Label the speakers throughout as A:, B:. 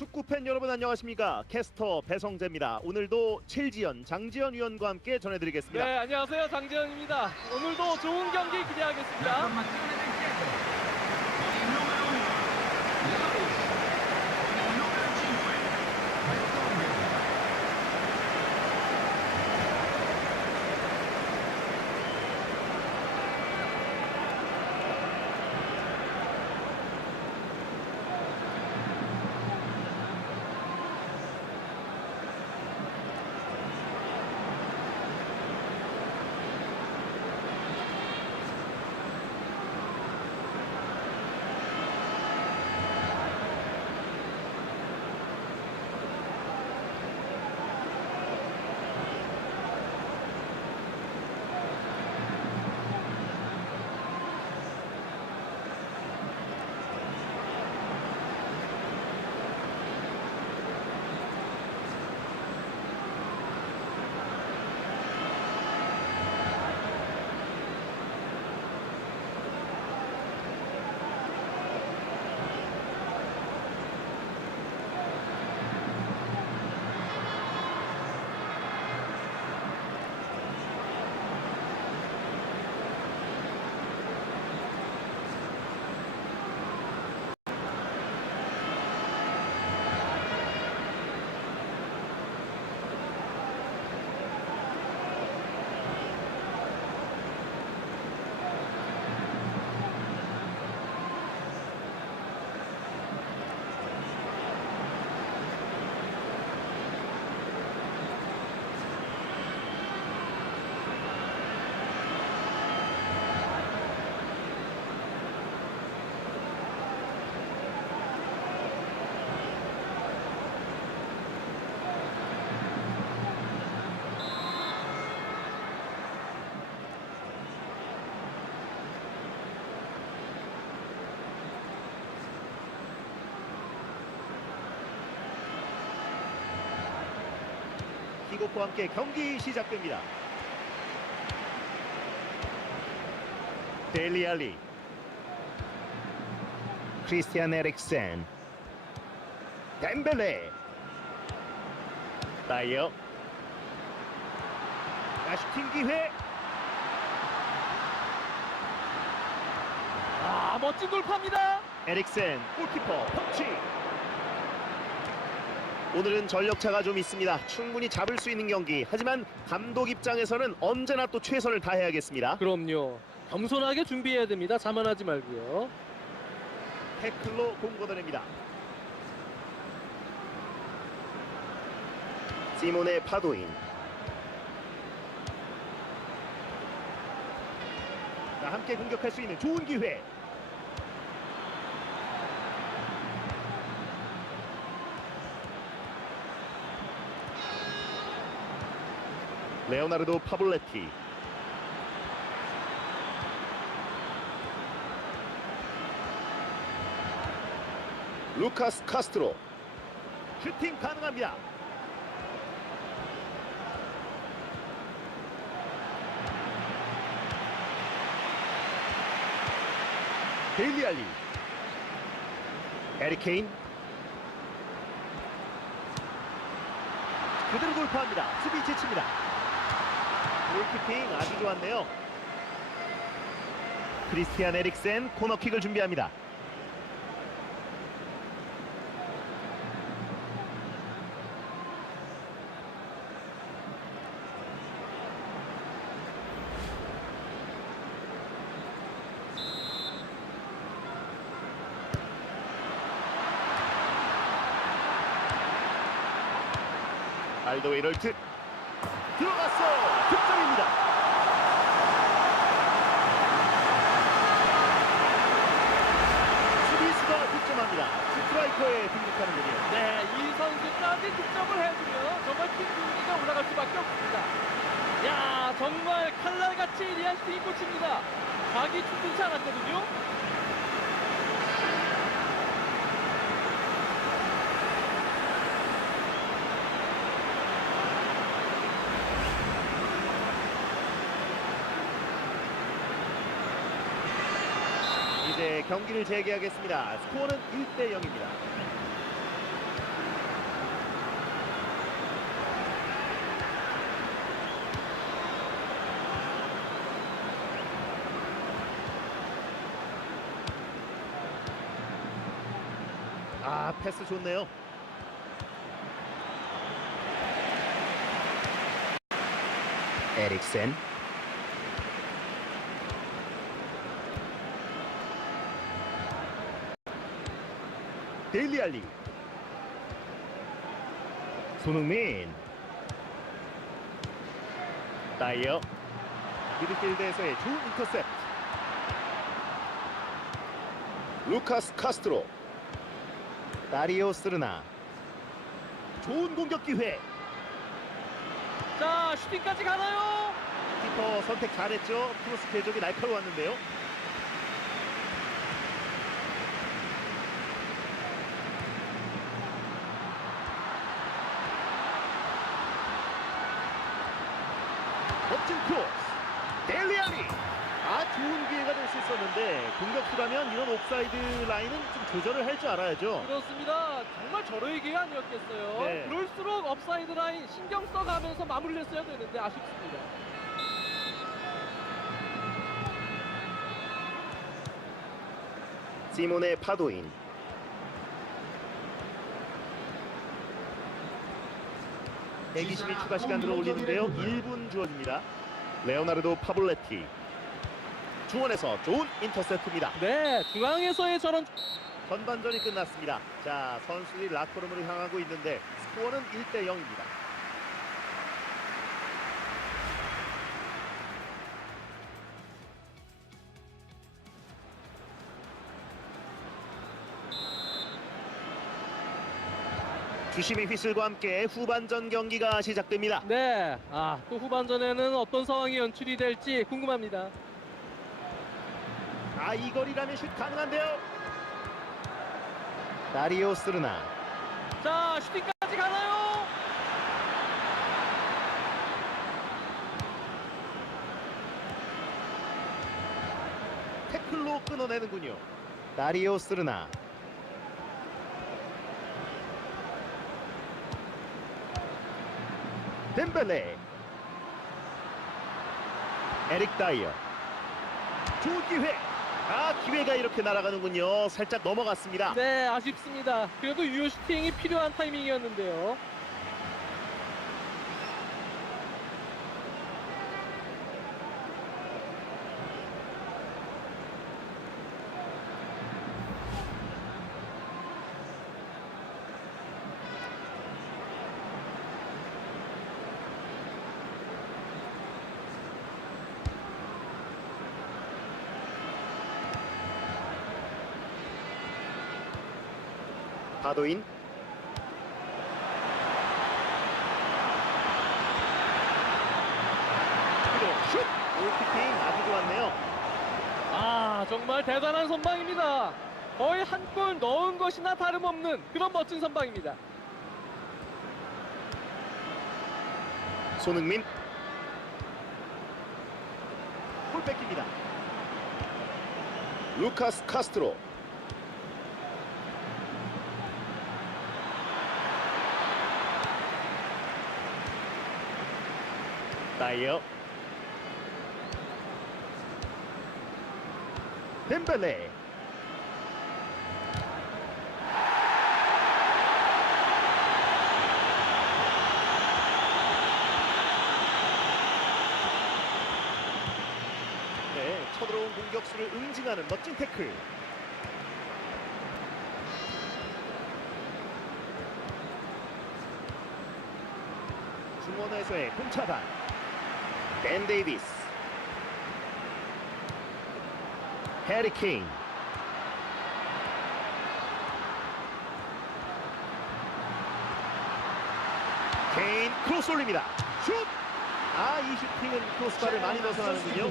A: 축구 팬 여러분 안녕하십니까 캐스터 배성재입니다 오늘도 칠지연 장지연 위원과 함께 전해드리겠습니다
B: 네, 안녕하세요. 장지현입니다. 오늘도 좋은 경기 기대하겠습니다.
A: 킥오프와 함께 경기 시작됩니다. 델리 알리. 크리스티안 에릭센. 덴벨레. 다이어. 슈팅 기회.
B: 아, 멋진 돌파입니다.
A: 에릭센 골키퍼 펀치 오늘은 전력차가 좀 있습니다 충분히 잡을 수 있는 경기 하지만 감독 입장에서는 언제나 또 최선을 다해야겠습니다
B: 그럼요. 겸손하게 준비해야 됩니다. 자만하지 말고요.
A: 태클로 공 걷어냅니다 시몬의 파도인 자, 함께 공격할 수 있는 좋은 기회 레오나르도 파볼레티 루카스 카스트로 슈팅 가능합니다. 데일리 알리 에리 케인 그대로 돌파합니다. 수비 제칩니다. 골키핑 아주 좋았네요. 크리스티안 에릭센 코너킥을 준비합니다. 알도 이럴트 들어갔어 득점입니다 수비수가 득점합니다 스트라이커에 등극하는 군요
B: 네, 이 선수까지 득점을 해주면 정말 팀 분위기가 올라갈 수밖에 없습니다. 야, 정말 칼날같이 리안 슈팅이 꽂힙니다. 각이 충분치 않았거든요.
A: 이제 경기를 재개하겠습니다. 스코어는 1대 0입니다. 아, 패스 좋네요. 에릭센 데일리 알리 손흥민. 다이어. 미드필드에서의 좋은 인터셉트. 루카스 카스트로. 다리오 스르나. 좋은 공격 기회.
B: 자, 슈팅까지 가나요?
A: 키퍼 선택 잘했죠. 크로스 궤적이 날카로웠는데요 멋진 크로스 델리알리 아 좋은 기회가 될 수 있었는데 공격수라면 이런 옵사이드 라인은 좀 조절을 할 줄 알아야죠
B: 그렇습니다. 정말 저러의 기회 아니었겠어요.
A: 네.
B: 그럴수록 업사이드 라인 신경 써가면서 마무리를 했어야 되는데 아쉽습니다.
A: 시몬의 파도인 대기심이 추가 시간으로 올리는데요 1분 주어집니다 레오나르도 파블레티. 중원에서 좋은 인터셉트입니다.
B: 네, 중앙에서의 저런
A: 전반전이 끝났습니다. 자 선수들이 라커룸으로 향하고 있는데 스코어는 1대 0입니다 주심의 휘슬과 함께 후반전 경기가 시작됩니다
B: 네, 아, 또 후반전에는 어떤 상황이 연출이 될지 궁금합니다.
A: 아 이 거리라면 슛 가능한데요 다리오 스르나
B: 자, 슈팅까지 가나요?
A: 태클로 끊어내는군요. 다리오 스르나. 덴벨레. 에릭 다이어. 좋은 기회. 아 기회가 이렇게 날아가는군요. 살짝 넘어갔습니다.
B: 네, 아쉽습니다. 그래도 유효 슈팅이 필요한 타이밍이었는데요.
A: 바도인. 슛. 골키핑 아주 좋았네요.
B: 아, 정말 대단한 선방입니다. 거의 한 골 넣은 것이나 다름없는 그런 멋진 선방입니다.
A: 손흥민. 볼 뺏깁니다. 루카스 카스트로. 다이어. 덴벨레. 네, 쳐들어온 공격수를 응징하는 멋진 태클. 중원에서의 공차단. 벤 데이비스. 해리 킹. 케인 크로스 올립니다. 슛! 아, 이 슈팅은 크로스바를 많이 벗어나는군요.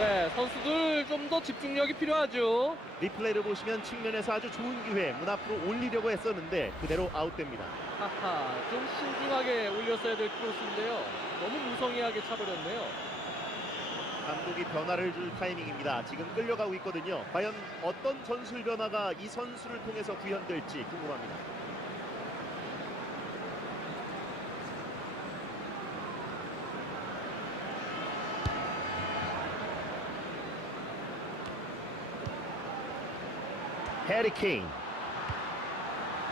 B: 네, 선수들 좀 더 집중력이 필요하죠.
A: 리플레이를 보시면 측면에서 아주 좋은 기회 문 앞으로 올리려고 했었는데 그대로 아웃됩니다.
B: 하하, 좀 신중하게 올렸어야 될 크로스인데요. 너무 무성의하게 차버렸네요.
A: 감독이 변화를 줄 타이밍입니다. 지금 끌려가고 있거든요. 과연 어떤 전술 변화가 이 선수를 통해서 구현될지 궁금합니다. 해리 케인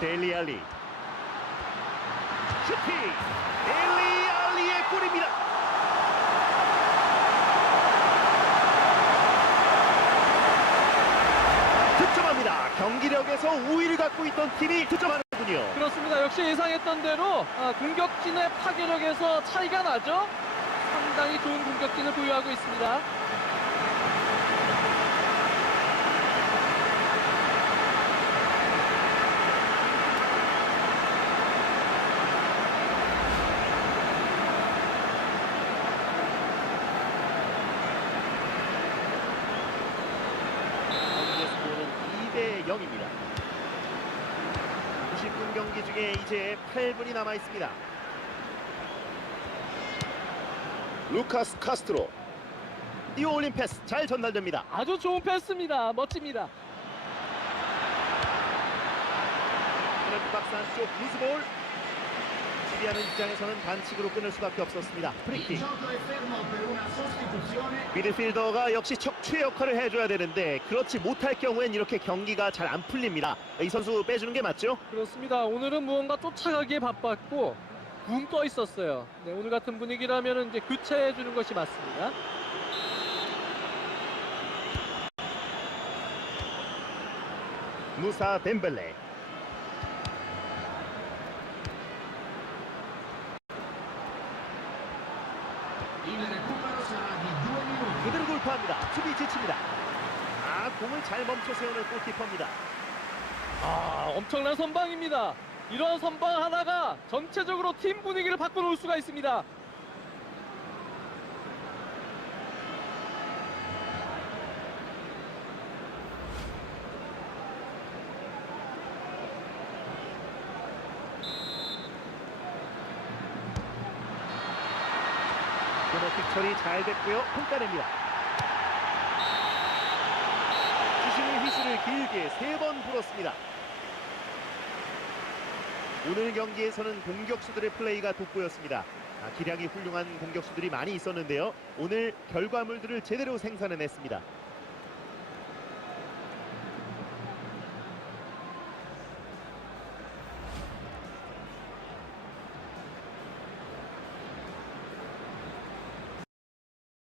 A: 델리 알리 슈팅 델리 알리의 골입니다 득점합니다 경기력에서 우위를 갖고 있던 팀이 득점하는군요
B: 그렇습니다. 역시 예상했던 대로 아, 공격진의 파괴력에서 차이가 나죠. 상당히 좋은 공격진을 보유하고 있습니다.
A: 현재 스코어는 2대 0입니다. 90분 경기 중에 이제 8분이 남아 있습니다. 루카스 카스트로. 뛰어올린 패스 잘 전달됩니다.
B: 아주 좋은 패스입니다. 멋집니다.
A: 박스 안쪽 루스볼 수비하는 입장에서는 반칙으로 끊을 수밖에 없었습니다 프리킥 미드필더가 역시 척추의 역할을 해줘야 되는데 그렇지 못할 경우엔 이렇게 경기가 잘 안 풀립니다 이 선수 빼주는 게 맞죠?
B: 그렇습니다. 오늘은 무언가 쫓아가기에 바빴고 붕 떠 있었어요. 네, 오늘 같은 분위기라면 이제 교체해 주는 것이 맞습니다.
A: 무사 덴벨레 그대로 돌파합니다. 수비 지칩니다. 아 공을 잘 멈춰 세우는 골키퍼입니다.
B: 아, 엄청난 선방입니다. 이런 선방 하나가 전체적으로 팀 분위기를 바꿔놓을 수가 있습니다.
A: 코너킥 처리 잘 됐고요. 콩가냅니다 휘슬을 길게 세 번 불었습니다. 오늘 경기에서는 공격수들의 플레이가 돋보였습니다. 아, 기량이 훌륭한 공격수들이 많이 있었는데요. 오늘 결과물들을 제대로 생산해냈습니다